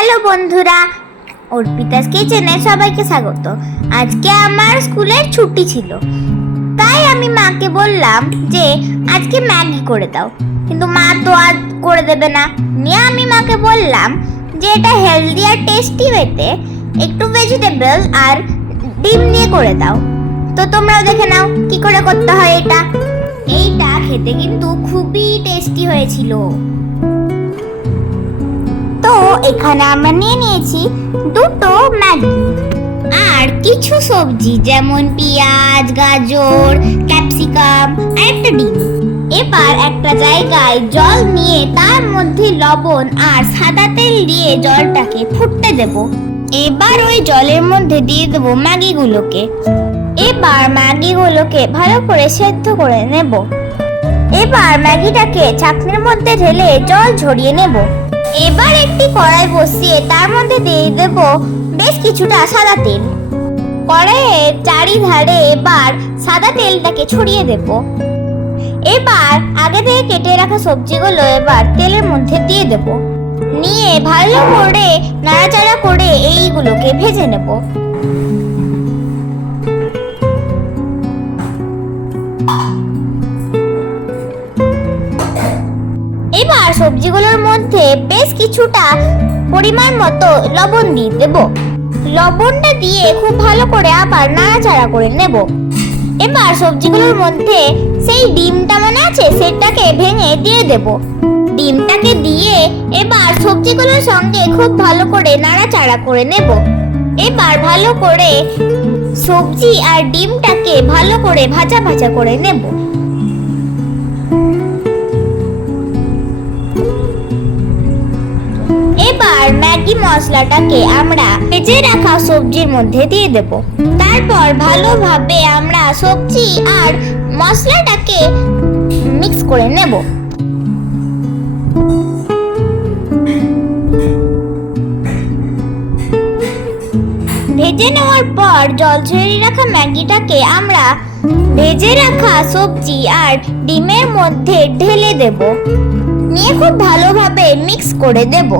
Hello বন্ধুরা, অর্পিতাস কিচেনে সবাইকে স্বাগত। আজকে আমার স্কুলের ছুটি ছিল, তাই আমি মাকে বললাম যে আজকে ম্যাগি করে দাও, কিন্তু মা তো আজ করে দেবে না। নিয়ে আমি মাকে বললাম যে এটা হেলদি আর টেস্টি ওয়েতে একটু ভেজিটেবল আর ডিম দিয়ে করে দাও। তো তোমরাও দেখে নাও কি করে করতে হয় এটা। এইটা খেতে কিন্তু খুবই টেস্টি হয়েছিল। তো এখানে আমরা নিয়ে নিয়েছি দুটো ম্যাগি আর কিছু সবজি, যেমন পেঁয়াজ, গাজর, ক্যাপসিকাম আর একটা ডিম। এবার একটা জায়গায় জল নিয়ে তার মধ্যে লবণ আর সাদা তেল দিয়ে জলটাকে ফুটতে দেব। এবার ওই জলের মধ্যে দিয়ে দেব ম্যাগিগুলোকে। এবার ম্যাগিগুলোকে ভালো করে সেদ্ধ করে নেব। এবার ম্যাগিটাকে ছাঁকনির মধ্যে ঢেলে জল ঝরিয়ে নেব। এবার একটি কড়াই বসিয়ে তার মধ্যে দিয়ে দেব বেশ কিছুটা সাদা তেল। কড়াইয়ের চারিধারে এবার সাদা তেলটাকে ছড়িয়ে দেব। এবার আগে থেকে কেটে রাখা সবজিগুলো এবার তেলের মধ্যে দিয়ে দেব। নিয়ে ভালো করে নাড়াচাড়া করে এইগুলোকে ভেজে নেব। এবার সবজিগুলোর মধ্যে বেশ কিছুটা পরিমাণ মতো লবণ দিয়ে দেব। লবণটা দিয়ে খুব ভালো করে আবার নাড়াচাড়া করে নেব। এবার সবজিগুলোর মধ্যে সেই ডিমটা মনে আছে, সেটাকে ভেঙে দিয়ে দেব। ডিমটাকে দিয়ে এবার সবজিগুলোর সঙ্গে খুব ভালো করে নাড়াচাড়া করে নেব। এবার ভালো করে সবজি আর ডিমটাকে ভালো করে ভাজা ভাজা করে নেব। এবার ম্যাগি মশলাটাকে আমরা ভেজে রাখা সবজির মধ্যে দিয়ে দেব। তারপর ভালোভাবে আমরা সবজি আর মশলাটাকে মিক্স করে নেব। ভেজে নেওয়ার পর জল ঝরিয়ে রাখা ম্যাগিটাকে আমরা ভেজে রাখা সবজি আর ডিমের মধ্যে ঢেলে দেব। নিয়ে খুব ভালোভাবে মিক্স করে দেব।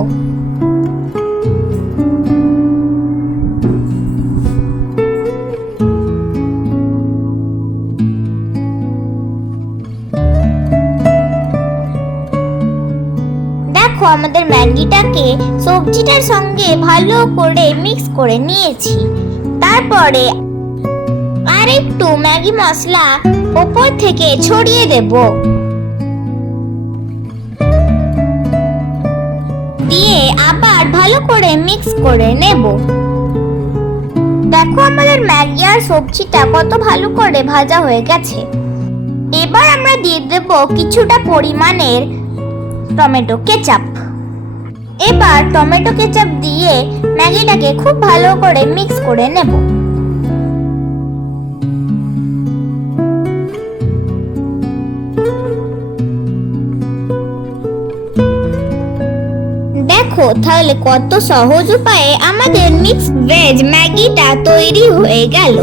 দেখো, আমাদের ম্যাগিটাকে সবজিটার সঙ্গে ভালো করে মিক্স করে নিয়েছি। তারপরে আর একটু ম্যাগি মশলা উপর থেকে ছড়িয়ে দেব। দিয়ে আবার ভালো করে মিক্স করে নেব। দেখো, আমাদের ম্যাগি আর সবজিটা কত ভালো করে ভাজা হয়ে গেছে। এবার আমরা দিয়ে দেব কিছুটা পরিমাণের টমেটো কেচাপ। এবার টমেটো কেচাপ দিয়ে ম্যাগিটাকে খুব ভালো করে মিক্স করে নেব। দেখো, তাহলে কত সহজ উপায়ে আমাদের মিক্সড ভেজ ম্যাগিটা তৈরি হয়ে গেল।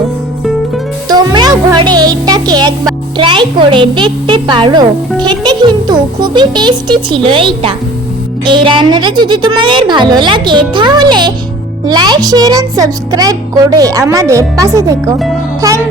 তোমরাও ঘরে এইটাকে একবার ট্রাই করে দেখতে পারো। খেতে কিন্তু খুবই টেস্টি ছিল এইটা। এই রান্নাটা যদি তোমাদের ভালো লাগে তাহলে লাইক, শেয়ার এন্ড সাবস্ক্রাইব করে আমাদের পাশে থেকো। থ্যাংক